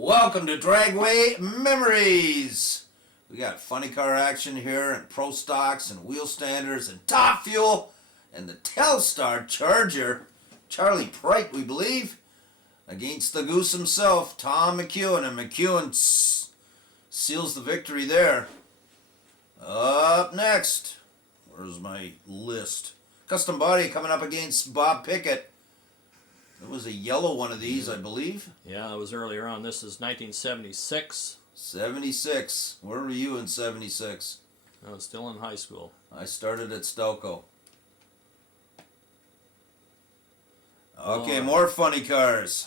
Welcome to Dragway Memories. We got funny car action here and pro stocks and wheel standers and top fuel and the Telstar Charger. Charlie Prite, we believe, against the goose himself, Tom McEwen, and McEwen seals the victory there. Up next, where's my list? Custom Body coming up against Bob Pickett. It was a yellow one of these, I believe. Yeah, it was earlier on. This is 1976. 76. Where were you in 76? I was still in high school. I started at Stelco. Okay, more funny cars.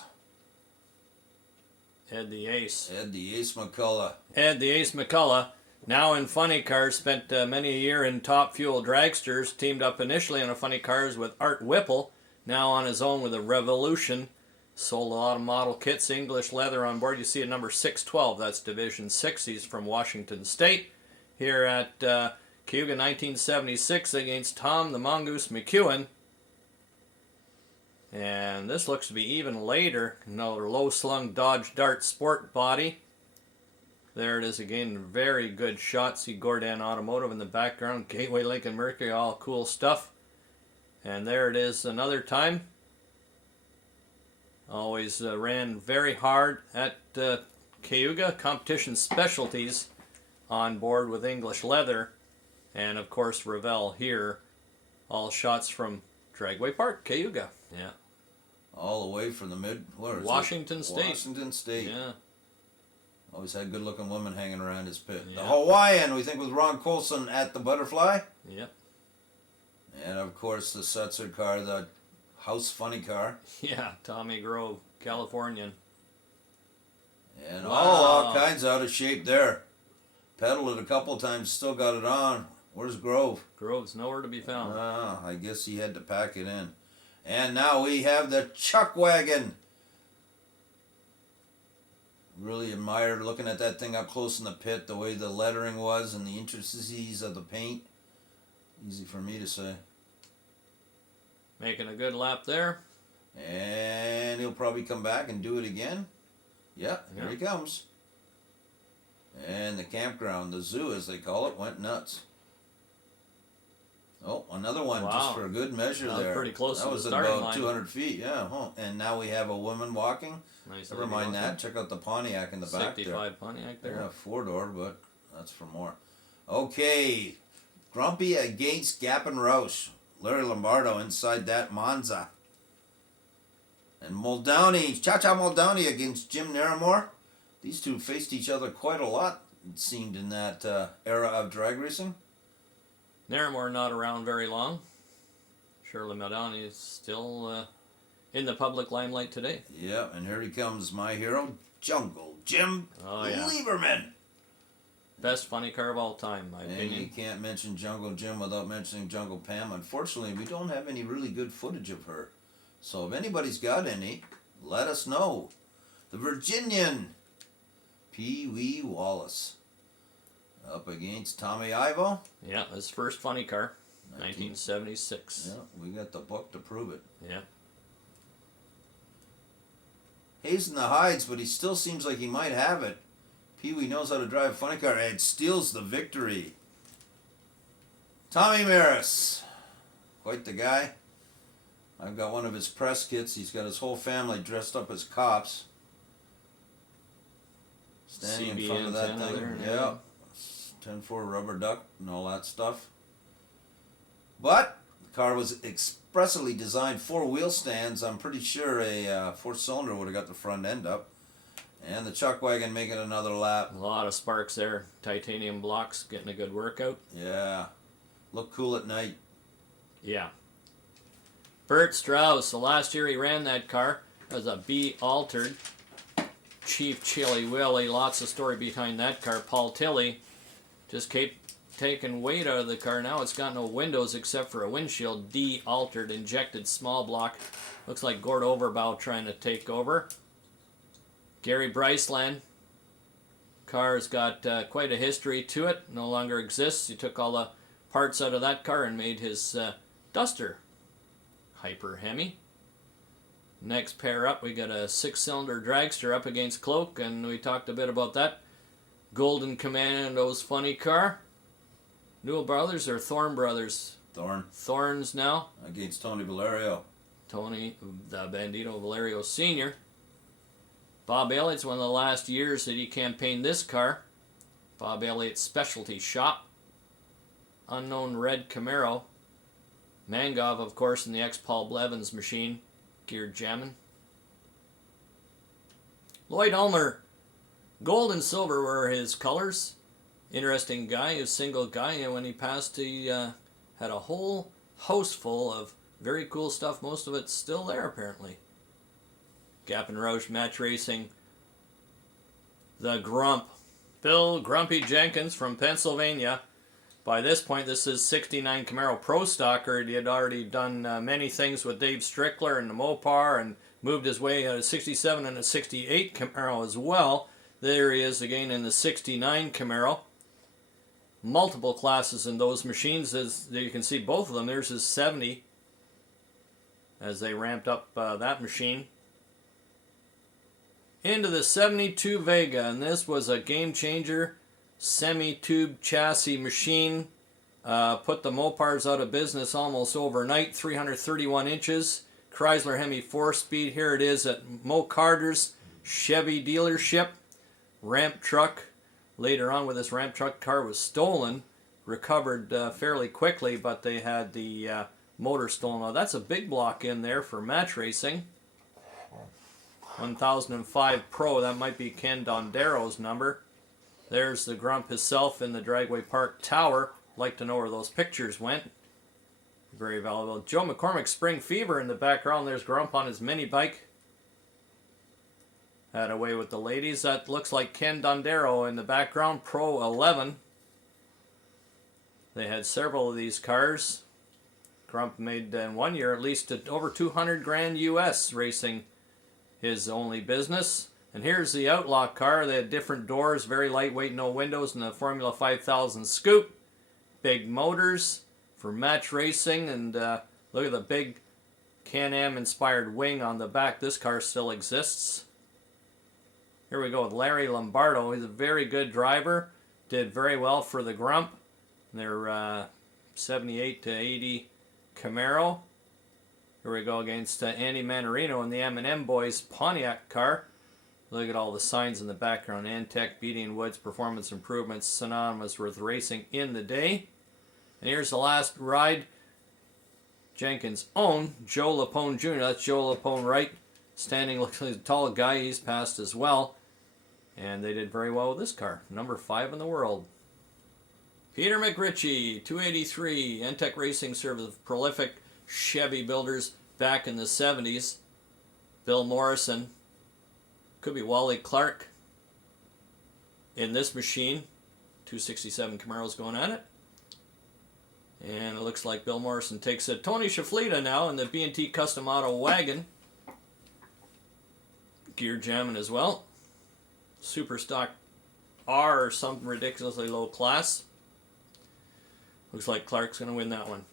Ed the Ace. Ed the Ace McCullough. Ed the Ace McCullough, now in funny cars, spent many a year in Top Fuel dragsters, teamed up initially on a funny cars with Art Whipple, now on his own with a Revolution. Sold a lot of model kits, English leather on board. You see a number 612, that's Division 6. He's from Washington State. Here at Cayuga 1976 against Tom the Mongoose McEwen. And this looks to be even later. Another low-slung Dodge Dart Sport body. There it is again. Very good shot. See Gordon Automotive in the background. Gateway Lincoln Mercury, all cool stuff. And there it is another time. Always ran very hard at Cayuga. Competition specialties on board with English leather. And of course Revell here. All shots from Dragway Park, Cayuga. Yeah. All the way from the Washington State. Washington State. Yeah. Always had good looking women hanging around his pit. Yeah. The Hawaiian, we think, with Ron Colson at the Butterfly. Yep. And of course the Setzer car, the house funny car. Yeah, Tommy Grove, Californian. And Wow. all kinds out of shape there. Pedaled it a couple times, still got it on. Where's Grove? Grove's nowhere to be found. I guess he had to pack it in. And now we have the Chuck Wagon. Really admired looking at that thing up close in the pit, the way the lettering was and the intricacies of the paint. Easy for me to say. Making a good lap there. And he'll probably come back and do it again. Yeah, here he comes. And the campground, the zoo as they call it, went nuts. Oh, another one, Wow. just for a good measure That was there. pretty close that to the was starting about line. 200 feet, yeah. Huh. And now we have a woman walking. Nice. Never mind that. Check out the Pontiac in the back there. 65 Pontiac there. Yeah, four-door, but that's for more. Okay, Grumpy against Gap and Roush. Larry Lombardo inside that Monza. And Muldowney, Cha-Cha Muldowney against Jim Naramore. These two faced each other quite a lot, it seemed, in that era of drag racing. Naramore not around very long. Shirley Muldowney is still in the public limelight today. Yeah, and here he comes, my hero, Jungle Jim Lieberman. Best funny car of all time, my And opinion. you can't mention Jungle Jim without mentioning Jungle Pam. Unfortunately, we don't have any really good footage of her. So if anybody's got any, let us know. The Virginian, Pee Wee Wallace. Up against Tommy Ivo. Yeah, his first funny car, 1976. Yeah, we got the book to prove it. Yeah. Hayes in the hides, but he still seems like he might have it. Pee Wee knows how to drive a funny car and steals the victory. Tommy Maris. Quite the guy. I've got one of his press kits. He's got his whole family dressed up as cops. Standing in front of that thing. There, yeah. 10-4 rubber duck and all that stuff. But the car was expressly designed for wheel stands. I'm pretty sure a four-cylinder would have got the front end up. And the Chuck Wagon making another lap. A lot of sparks there. Titanium blocks, getting a good workout. Yeah. Look cool at night. Yeah. Bert Strauss, the last year he ran that car, was a B altered. Chief Chili Willie, lots of story behind that car. Paul Tilley just kept taking weight out of the car. Now it's got no windows except for a windshield. D altered, injected small block. Looks like Gord Overbow trying to take over. Gary Bryceland. Car's got quite a history to it. No longer exists. He took all the parts out of that car and made his Duster Hyper Hemi. Next pair up, we got a 6-cylinder dragster up against Cloak, and we talked a bit about that. Golden Commando's funny car. Newell Brothers or Thorne Brothers? Thorne. Thorns now. Against Tony Valerio. Tony, the Bandito Valerio Sr. Bob Elliott's one of the last years that he campaigned this car. Bob Elliott's Specialty Shop. Unknown Red Camaro. Mangov, of course, in the ex-Paul Blevins machine. Geared jamming. Lloyd Ulmer. Gold and silver were his colors. Interesting guy, a single guy, and when he passed, he had a whole house full of very cool stuff. Most of it's still there, apparently. Gap and Roush match racing. The Grump. Bill Grumpy Jenkins from Pennsylvania. By this point, this is 69 Camaro Pro Stocker. He had already done many things with Dave Strickler and the Mopar and moved his way out of 67 and a 68 Camaro as well. There he is again in the 69 Camaro. Multiple classes in those machines, as you can see both of them. There's his 70 as they ramped up that machine. Into the 72 Vega, and this was a game changer. Semi-tube chassis machine. Put the Mopars out of business almost overnight. 331 inches. Chrysler Hemi 4-speed. Here it is at Mo Carter's Chevy dealership. Ramp truck. Later on, when this ramp truck car was stolen, recovered fairly quickly, but they had the motor stolen. Now that's a big block in there for match racing. 1005 Pro, that might be Ken Dondero's number. There's the Grump himself in the Dragway Park Tower. Like to know where those pictures went. Very valuable. Joe McCormick Spring Fever in the background. There's Grump on his mini bike. Had away with the ladies. That looks like Ken Dondero in the background. Pro 11. They had several of these cars. Grump made in 1 year at least over 200 grand US racing his only business. And here's the Outlaw car. They had different doors, very lightweight, no windows, and the Formula 5000 Scoop. Big motors for match racing, and look at the big Can-Am inspired wing on the back. This car still exists. Here we go with Larry Lombardo. He's a very good driver. Did very well for the Grump. Their 78 to 80 Camaro. Here we go against Andy Manarino in the M&M Boys Pontiac car. Look at all the signs in the background. Antec, Beatty & Woods, performance improvements, synonymous with racing in the day. And here's the last ride. Jenkins' own Joe Lapone Jr. That's Joe Lapone right. Standing, looks like a tall guy. He's passed as well. And they did very well with this car. Number 5 in the world. Peter McRitchie, 283. Antec Racing served as prolific Chevy builders back in the 70s. Bill Morrison. Could be Wally Clark in this machine. 267 Camaros going at it. And it looks like Bill Morrison takes it. Tony Shaflita now in the B&T Custom Auto Wagon. Gear jamming as well. Super Stock R or some ridiculously low class. Looks like Clark's going to win that one.